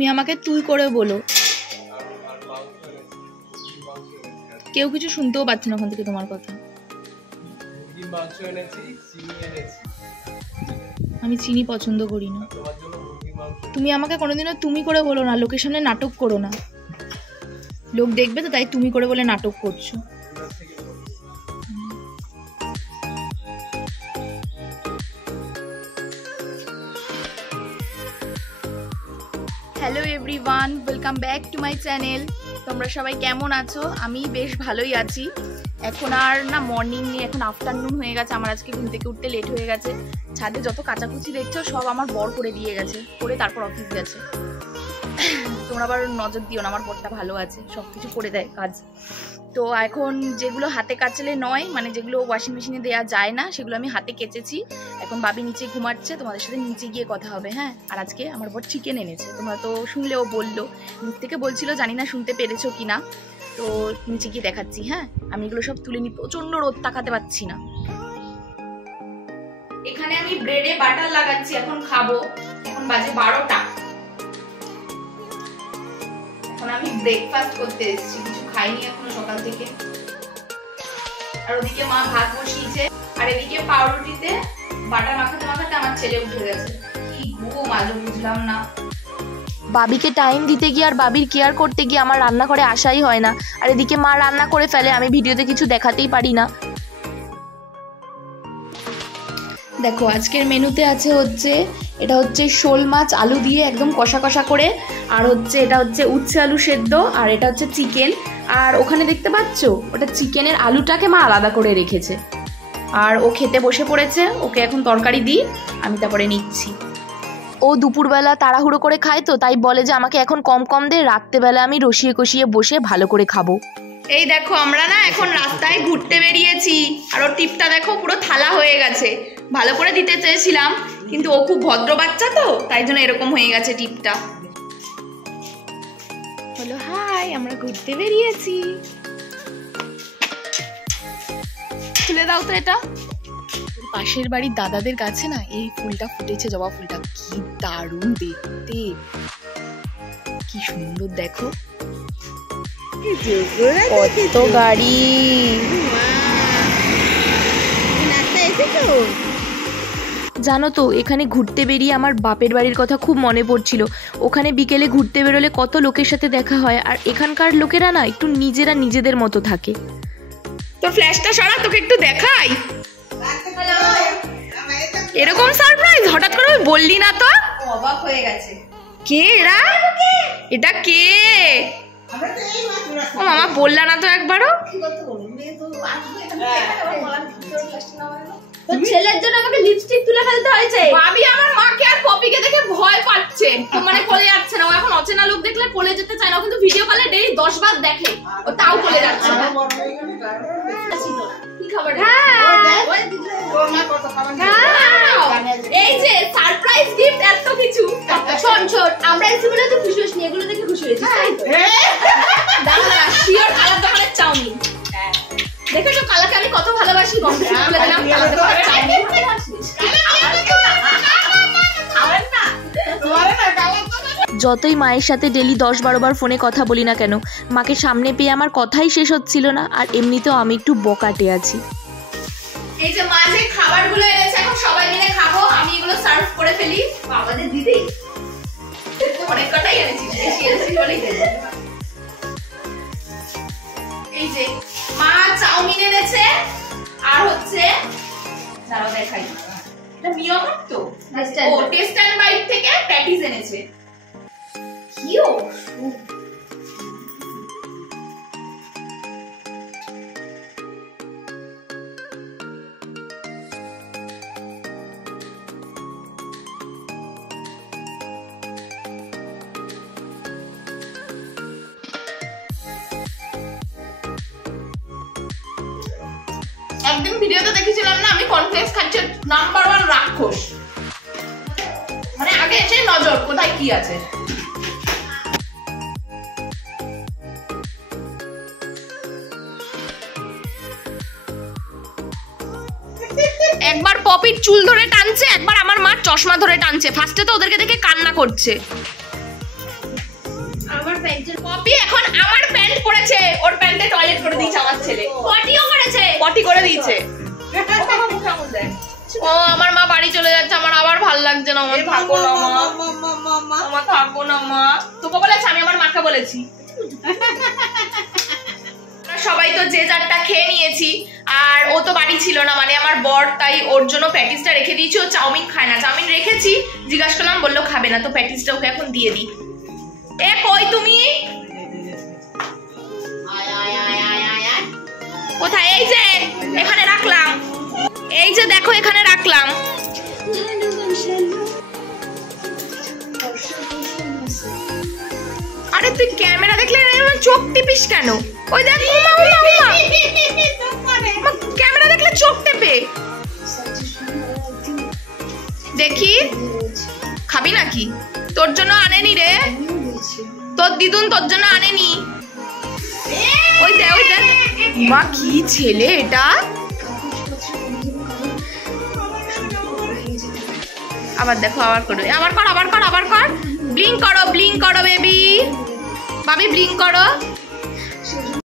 তুমি আমাকে তুই করে বলো। কেউ কিছু শুনতেও পাচ্ছে না ওখান থেকে তোমার কথা। আমি চিনি পছন্দ করি না। তুমি আমাকে কোনোদিনও তুমি করে বলো না, লোকের সামনে নাটক করো না। লোক দেখবে তো, তাই তুমি করে বলে নাটক করছো। Hello everyone, welcome back to my channel. তোমরা সবাই কেমন আছো? আমি বেশ ভালোই আছি। এখন আর না মর্নিং নেই, এখন আফটারনুন হয়ে গেছে। আমার আজকে ঘুম থেকে উঠতে লেট হয়ে গেছে। ছাদে যত কাচাকুচি দেখছো সব আমার বর করে দিয়ে গেছে, করে তারপর অফিস গেছে। তোমরা আবার নজর দিও না, আমার বরটা ভালো আছে, সব কিছু করে দেয় কাজ। তো এখন যেগুলো হাতে কাচলে নয়, মানে যেগুলো ওয়াশিং মেশিনে দেওয়া যায় না, সেগুলো আমি হাতে কেচেছি। এখন বাবি নিচে ঘুমাচ্ছে, তোমাদের সাথে নিচে গিয়ে কথা হবে। হ্যাঁ, আর আজকে আমার বর চিকেন এনেছে। তোমরা তো শুনলেও বললো, নিচ থেকে বলছিল, জানি না শুনতে পেরেছো কিনা। তো নিচে গিয়ে দেখাচ্ছি। হ্যাঁ, আমি এগুলো সব তুলে নিই, প্রচন্ড রোদ, তাকাতে পাচ্ছি না। এখানে আমি ব্রেডে বাটার লাগাচ্ছি, এখন খাবো। এখন বাজে 12টা। এখন আমি ব্রেকফাস্ট করতে এসেছি, কিছু খাইনি এখনো সকাল থেকে। আর ওদিকে মা ভাত বসিয়েছে, আর এদিকে পাউরুটিতে বাটার মাখাতে মাখাতে আমার ছেলে উঠে গেছে। কি ঘুম আজও বুঝলাম না। বাবিকে টাইম দিতে গিয়ে আর বাবির কেয়ার করতে গিয়ে আমার রান্নাঘরে আসাই হয় না। আর এদিকে মা রান্না করে ফেলে, আমি ভিডিওতে কিছু দেখাতেই পারি না। দেখো আজকের মেনুতে আছে হচ্ছে, এটা হচ্ছে শোল মাছ আলু দিয়ে একদম কষা কষা করে, আর হচ্ছে এটা হচ্ছে উচ্ছে আলু সেদ্ধ, আর এটা হচ্ছে চিকেন। আর ওখানে দেখতে পাচ্ছ, ওটা চিকেনের আলুটাকে মা আলাদা করে রেখেছে। আর ও খেতে বসে পড়েছে, ওকে এখন তরকারি দিই, আমি তারপরে নিচ্ছি। ও দুপুরবেলা তাড়াহুড়ো করে খায়, তো তাই বলে যে আমাকে এখন কম কম দে, রাত্রেবেলা আমি রসিয়ে কষিয়ে বসে ভালো করে খাবো। এই দেখো আমরা না এখন রাস্তায় ঘুরতে বেরিয়েছি, আর ওর টিপটা দেখো পুরো থালা হয়ে গেছে। ভালো করে দিতে চেয়েছিলাম, কিন্তু ও খুব ভদ্র বাচ্চা তো, তাই জন্য এরকম হয়ে গেছে টিপটা। বলো হাই, আমরা ঘুরতে বেরিয়েছি। খুলে দাও তো এটা। পাশের বাড়ির দাদাদের কাছে না এই ফুলটা ফুটেছে, জবা ফুলটা, কি দারুণ দেখতে, কি সুন্দর দেখো। কত গাড়ি। জানো তো, এখানে ঘুরতে বেরিয়ে আমার বাপের বাড়ির কথা খুব মনে পড়ছিল। ওখানে বিকেলে ঘুরতে বেরোলে কত লোকের সাথে দেখা হয়, আর এখানকার লোকেরা না একটু নিজেরা নিজেদের মতো থাকে। তো ফ্ল্যাশটা সরা, তোকে একটু দেখাই। এরকম সারপ্রাইজ হঠাৎ করে বললি না তো, অবাক হয়ে গেছে। কে এরা? এটা কে? ও মামা বললা না তো একবারও। ছেলের জন্য আমাকে লিপস্টিক তুলে ফেলতে হয়েছে। ভাবি আমার মাকে আর পপিকে দেখে ভয় পাচ্ছে, মানে কোলে যাচ্ছে না। ও এখন অচেনা লোক দেখলে কোলে যেতে চায় না, কিন্তু ভিডিও কলে ডেইলি 10 বার দেখে, ও তাও কোলে যাচ্ছে না। কি খবর? এই যে সারপ্রাইজ গিফট, এত কিছু। শোন শোন, আমরা এসে বলে তো খুশি হইনি, এগুলো দেখে খুশি হয়েছি। দাঁড়া দাঁড়া, শিওর কালার দোকানের চাউমিন। দেখেছো কালাকে আমি কত ভালোবাসি, বলে দিলাম কালার দোকানের চাউমিন। যতই মায়ের সাথে ডেলি 10-12 বার ফোনে কথা বলি না কেন, মাকে সামনে পেয়ে আমার কথাই শেষ হচ্ছিল না। আর এমনিতেও আমি একটু বকাটে আছি। এই যে মা যে খাবারগুলো এনেছে, এখন সবাই মিলে খাবো। আমি এগুলো সার্ভ করে ফেলি। বাবাদের দিদি অনেক কটাই এনেছি, বেশি এনেছি বলেই দেবো। এই যে মা চাউমিন এনেছে, আর হচ্ছে দাঁড়াও দেখাই, এটা মিয়ামর তো, ও টেস্ট এন্ড বাইট থেকে প্যাটিস এনেছে। কিও একদিন ভিডিওতে দেখেছিলাম না, আমি কনফ্লেক্স খাচ্ছি, নাম্বার 1 রাক্ষস। মানে আগে এসে নজর কোথায় কি আছে। একবার পপির চুল ধরে টানছে, একবার আমার মার চশমা ধরে টানছে। ফার্স্টে তো ওদেরকে দেখে কান্না করছে। ওর প্যান্টে টয়লেট করে দিয়েছে আমার ছেলে। পটিও করেছে, পটি করে দিয়েছে। ও আমার মা বাড়ি চলে যাচ্ছে, আমার আবার ভাল লাগছে না। আমার থাকো না মা, আমার থাকো না মা। তোকে বলেছি, আমি আমার মাকে বলেছি। সবাই তো যে যারটা খেয়ে নিয়েছি, আর ও তো বাড়ি ছিল না, মানে আমার বর, তাই ওর জন্য প্যাটিসটা রেখে দিয়েছি। ও চাউমিন খায় না, চাউমিন রেখেছি, জিজ্ঞাসা করলাম, বললো খাবে না, তো প্যাটিসটা ওকে এখন দিয়ে দিই। এ কই তুমি? কোথায়? এই যে এখানে রাখলাম, এই যে দেখো এখানে রাখলাম। আরে তুই ক্যামেরা দেখলে চোখ টিপিস কেন? ওই দেখ, ক্যামেরা দেখলে চোখ টেপে। দেখি খাবি নাকি? তোর জন্য আনেনি রে, তোর দিদুন তোর জন্য আনেনি। ওই দেখ, ওই দেখ মা, কি ছেলে এটা। আবার দেখো, আবার করো, আবার কর, আবার কর, আবার কর। ব্লিঙ্ক করো, ব্লিঙ্ক করো বেবি, বাবি ব্লিঙ্ক করো।